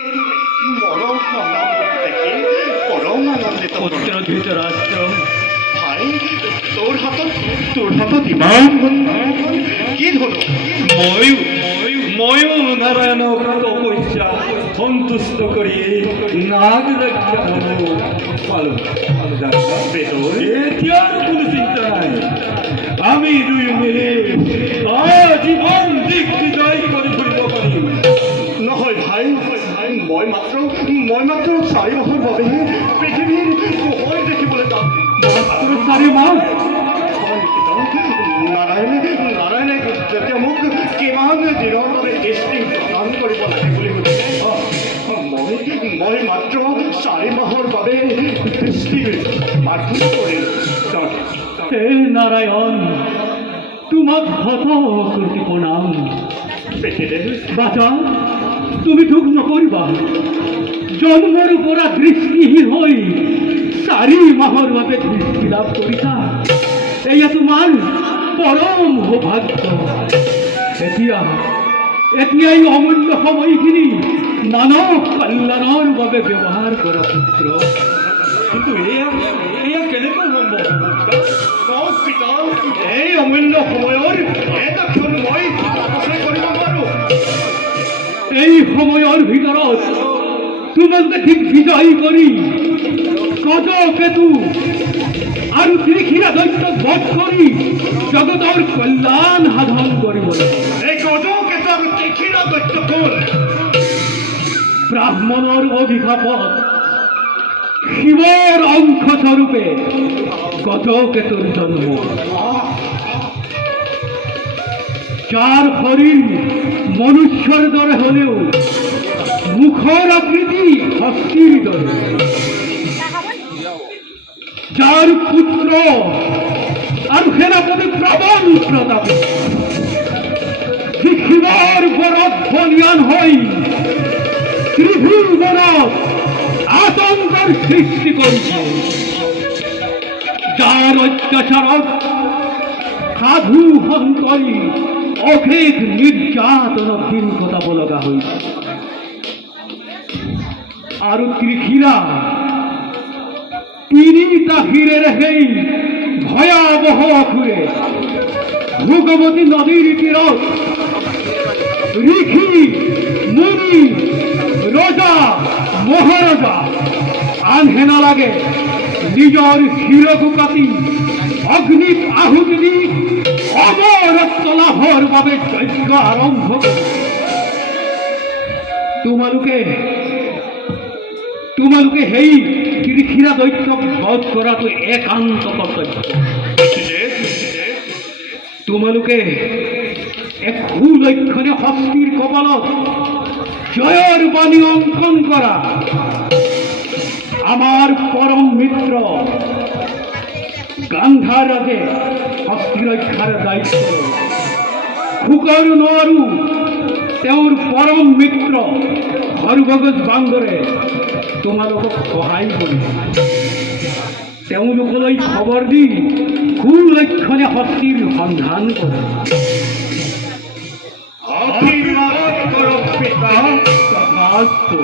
মরম অনামত দেখি পরম আনন্দিত পুত্র ধৃতরাষ্ট্র, ভাই তোর হাতত ইমান কি ধরো ময়ূ নারায়ণক তপস্যা সন্তুষ্ট করি নাগ রক্ষা পালন এতিয়ার কোনো চিন্তা নাই। আমি দুই মিলে আজীবন দিক বিজয় করে ফুৰিব পাৰিম। নহয় ভাই মই মাত্ৰ 4 মাহৰ বাবেহে পৃথিৱীৰ পোহৰ দেখিবলৈ যাম। মাত্ৰ 4 মাহ? নাৰায়ণে যেতিয়া মোক কিমান দিনৰ বাবে টেষ্টিং প্ৰদান কৰিব লাগে বুলি কৈছে, মই মাত্ৰ 4 মাহৰ বাবে টেষ্টিং প্ৰাৰ্থনা কৰিলোঁ। হে নারায়ণ, তোমাক শত কোটি প্ৰণাম। বাচা, তুমি দুখ নকৰিবা। জন্মৰ পৰা দৃষ্টিহীন হৈ 4 মাহৰ বাবে দৃষ্টি লাভ কৰিছা, এয়া তোমাৰ পৰম সৌভাগ্য। এতিয়া এই অমূল্য সময়খিনি মানৱ কল্যাণৰ বাবে ব্যৱহাৰ কৰা পুত্ৰ। কিন্তু এয়া কেনেকৈ সম্ভৱ? এই অমূল্য সময়ৰ এটা ক্ষণ মই অপচয় কৰিব নোৱাৰো। এই সময়ৰ ভিতৰত তোমালোকে দিগ্বিজয় কৰি গজকেতু আৰু ত্ৰিশিৰা দৈত্যক বধ কৰি জগতৰ কল্যাণ সাধন কৰিব লাগে। এই গজকেতু আৰু ত্ৰিশিৰা দৈত্য কোন? ব্ৰাহ্মণৰ অভিশাপত শিৱৰ অংশস্বৰূপে গজকেতুৰ জন্ম। যাৰ শৰীৰ মনুষ্যৰ দৰে হলেও মুখৰ আকৃতি হস্তীৰ দৰে, যাৰ পুত্ৰ আৰু সেনাপতি প্ৰবল প্ৰতাপী, যি শিৱৰ বৰত বলিয়ান হৈ ত্ৰিভুৱনত আতংকৰ সৃষ্টি কৰিছে, যাৰ অত্যাচাৰত সাধু সন্তই অশেষ নিৰ্যাতনত দিন কটাব লগা হৈছে। আৰু ত্ৰিশিৰা তিনিটা শিৰেৰে সেই ভয়াৱহ অসুৰে ভোগৱতী নদীৰ তীৰত ঋষি মুনি ৰজা মহাৰজা আনহে নালাগে নিজৰ শিৰকো কাটি অগ্নিত আহুতি দি অমৰত্ব লাভৰ বাবে যজ্ঞ আৰম্ভ কৰে। তোমালোকে সেই ত্ৰিশিৰা দৈত্যক বধ কৰাটো একান্ত কৰ্তব্য। তোমালোকে এক সুলক্ষণে হস্তীৰ কপালত জয়ৰ বাণী অংকন কৰা। আমাৰ পৰম মিত্ৰ গান্ধাৰজে হস্তি ৰক্ষাৰ দায়িত্ব শুকৰ নোৱাৰো তেওঁৰ পৰম মিত্ৰ হৰভগজ বাংগৰে তোমালোকক সহায় কৰিছে। তেওঁলোকলৈ খবৰ দি সুলক্ষণে হস্তিৰ সন্ধান কৰে। আশীৰ্বাদ কৰক পিতা। তথাস্তু।